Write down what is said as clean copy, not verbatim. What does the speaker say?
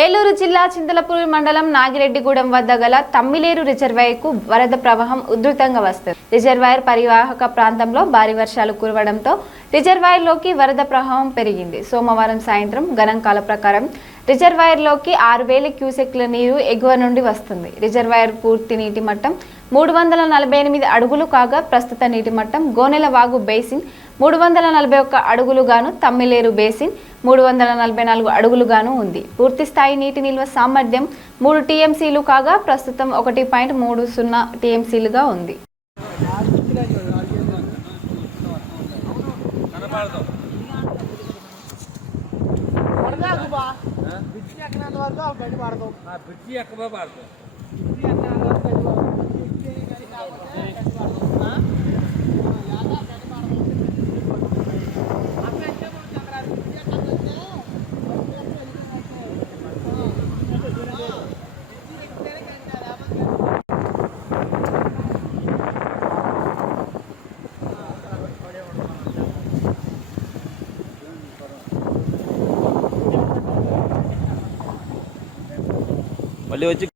ఏలూరు జిల్లా చింతలపూడి మండలం నాగిరెడ్డిగూడెం వద్ద గల తమ్మిలేరు రిజర్వాయర్కు వరద ప్రవాహం ఉధృతంగా వస్తుంది. రిజర్వాయర్ పరివాహక ప్రాంతంలో భారీ వర్షాలు కురవడంతో రిజర్వాయర్లోకి వరద ప్రవాహం పెరిగింది. సోమవారం సాయంత్రం గణాంకాల ప్రకారం రిజర్వాయర్లోకి 6000 క్యూసెక్ల నీరు ఎగువ నుండి వస్తుంది. రిజర్వాయర్ పూర్తి నీటి మట్టం 348 అడుగులు కాగా ప్రస్తుత నీటి మట్టం గోనెలవాగు బేసిన్ 341 అడుగులుగాను, తమ్మిలేరు బేసిన్ 344 అడుగులుగాను ఉంది. పూర్తి స్థాయి నీటి నిల్వ సామర్థ్యం 3 టీఎంసీలు కాగా ప్రస్తుతం 1.30 టీఎంసీలుగా ఉంది. మళ్ళీ వచ్చి